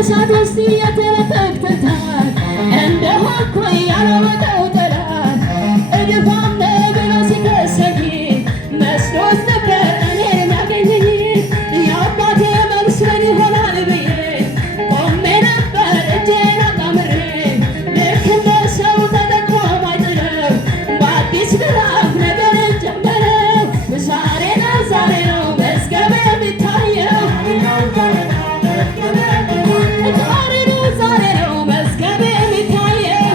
በእሳት ውስጥ የተረተክተታል እንደሆንኩ ያላወቀው ጠላት እድፋም ነህ ብሎ ሲከሰኝ መስሎት ነበር እኔን ያገኘኝ የአባቴ መልስ ምን ይሆናል ብዬ ቆሜ ነበር እጄን አጣምሬ ልክ እንደ ሰው ተጠቅሞ ማይጥለው በአዲስ ምዕራፍ ነገርን ጀመረው ዛሬ ነው መዝገብ የሚታየው ዛሬ ነው መዝገብ የሚታየው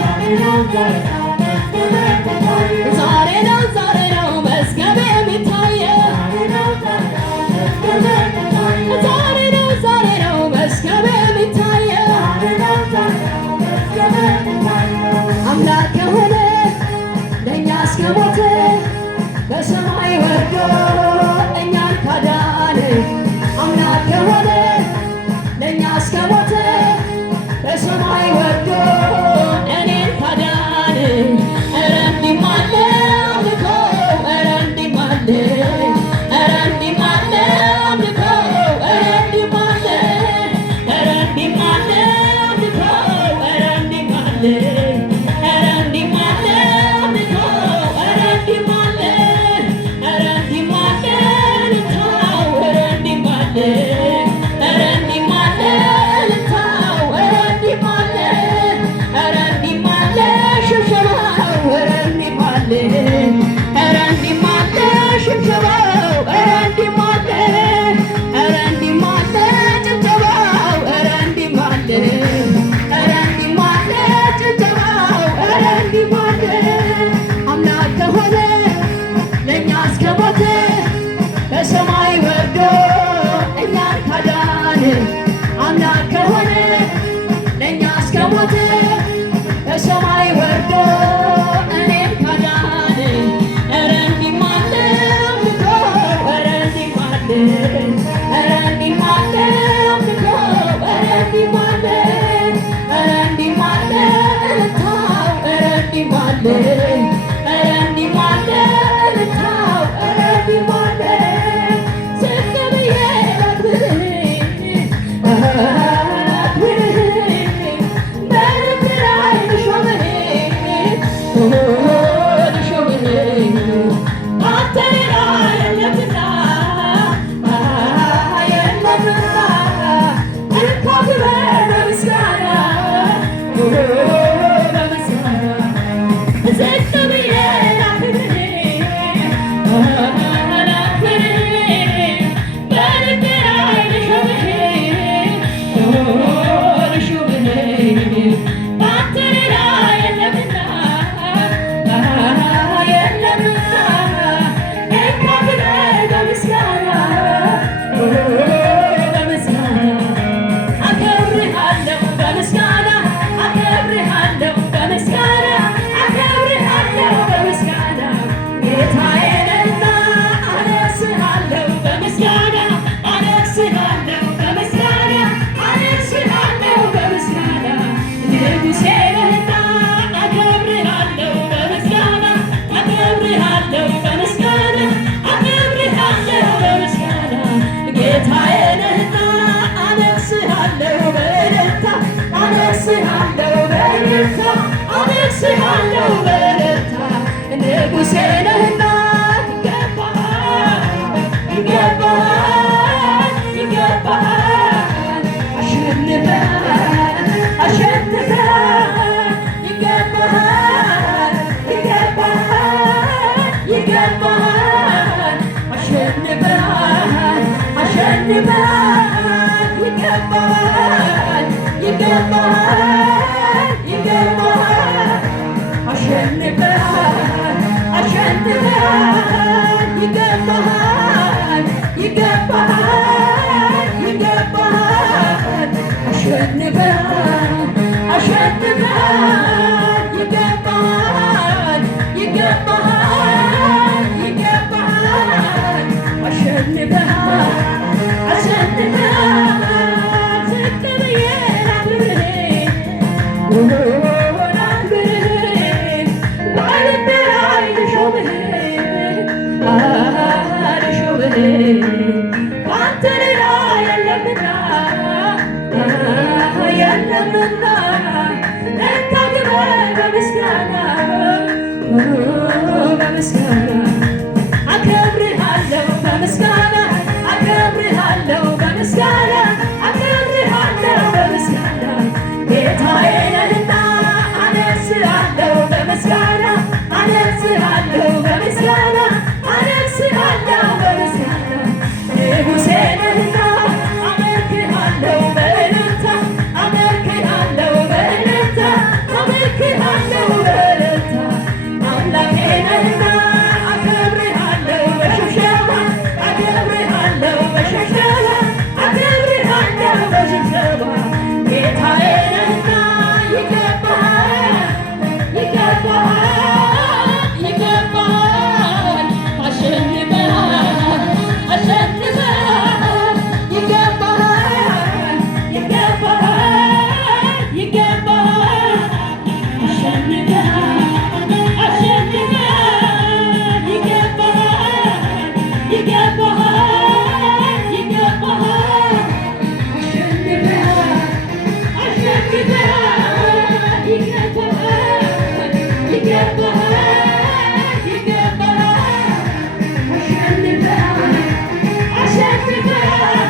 ዛሬ ነው መዝገብ የሚታየው ዛሬ ነው መዝገብ የሚታየው አምላክ ከሆነ ለእኛ እስከ ሞተ በሰማይ ወርዶ እኛን ካዳነ አምላክ ከሆነ ለእኛ እስከ ሞተ በሰማይ ወርዶ እኔን ካዳነ ኧረ እንዲህም አለ አምልኮ ኧረ እንዲህም አለ ኧረ እንዲህም አለ አምልኮ ኧረ እንዲህም አለ ኧረ እንዲህም አለ አምልኮ ኧረ እንዲህም አለ ኧረ እንዲህም አለ አምልኮ ኧረ እንዲህም አለ ኧረ እንዲህም አለ ልታው ኧረ እንዲህም አለ ኧረ እንዲህም አለ ልታው ኧረ እንዲህም አለ ኧረ እንዲህም አለ ሽብሸባው ኧረ እንዲህም አለ ኧረ እንዲህም አለ ሽብሸባው ኧረ እንዲህም አለ ኧረ እንዲህም አለ ጭብጨባው ኧረ እንዲህም አለ ኧረ እንዲህም አለ ጭብጨባው ኧረ እንዲህም አለ አምላክ ከሆነ ለእኛ እስከ ሞተ በሰማይ ወርዶ እኛን ካዳነ አምላክ ከሆነ ለእኛ እስከ ሞተ በሰማይ ወርዶ እኔን ካዳነ ኧረ እንዲህም አለ አምልኮ ኧረ እንዲህም አለ ኧረ እንዲህም አለ አምልኮ ኧረ እንዲህም አለ ኧረ እንዲህም አለ እልልታው ኧረ እንዲህም አለ ኧረ እንዲህም አለ እልልታው ኧረ እንዲህም አለ ዝቅ ብዬ ላክብርህ በልቤ ላይ ልሾምህ አንተ ሌላ የለምና የለምና እንኳ ክብር በምስጋና በምስጋና ዝቅ ብዬ ላክብርህ በልቤ ላይ ልሾምህ በአንተ ሌላ የለምና የለምና እንኳ ክብር በምስጋና በምስጋና አከብርሃለሁ በምስጋና አከብርሃለሁ በምስጋና አከብርሃለሁ በምስጋና ጌታዬ ነህና አነግሥሃለሁ በምስጋና አነግሥሃለሁ በምስጋና አነግሥሃለሁ በምስጋና ንጉሴ ነህና አከብርሃለሁ በምስጋና አከብርሃለሁ በምስጋና አከብርሃለሁ በምስጋና ጌታዬ ነህና አነግሥሃለሁ በእልልታ አነግሥሃለሁ በእልልታ አነግሥሃለሁ በእልልታ ንጉሴ ነህና ይገባሃል ይገባሃል አሸንፈሃል አሸንፈሃል ይገባሃል ይገባሃል ይገባሃል አሸንፈሃል አሸንፈሃል ይገባሃል ይገባሃል ይገባሃል አሸንፈሃል አሸንፈሃል ይገባሃል ይገባሃል ይገባሃል አሸንፈሃል አሸንፈሃል ይገባሃል ይገባሃል ይገባሃል አሸንፈሃል አሸንፈሃል ዝቅ ብዬ ላክብርህ ላክብርህ በልቤ ላይ ልሾምህ ልሾምህ በአንተ ሌላ የለምና የለምና እንታግበን በምስጋና በምስጋና አከብርሃለሁ በምስጋና አከብርሃለሁ በምስጋና አከብርሃለሁ በምስጋና ጌታዬ ነህና አነግሥሃለሁ በምስጋና አነግሥሃለሁ በምስጋና አነግሥሃለሁ በምስጋና ንጉሴ ነህና አመልክሃለሁ በእልልታ አመልክሃለሁ በእልልታ አመልክሃለሁ በእልልታ አምላኬ ነህና አከብርሃለሁ በሽብሸባ አከብርሃለሁ በሽብሸባ አከብርሃለሁ በሽብሸባ ጌታዬ ነህና ይገባሃል ይገባሃል ይገባሃል አሸንፈሃል አሸንፈሃል ይገባሃል ይገባሃል ይገባሃል አሸንፈሃል አሸንፈሃል ይገባሃል ይገባሃል ይገባሃል አሸንፈሃል አሸንፈሃል ይገባሃል ይገባሃል ይገባሃል አሸንፈሃል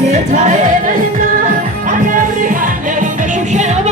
ጌታዬ ነህና አከብርሃለሁ በሽብሸባ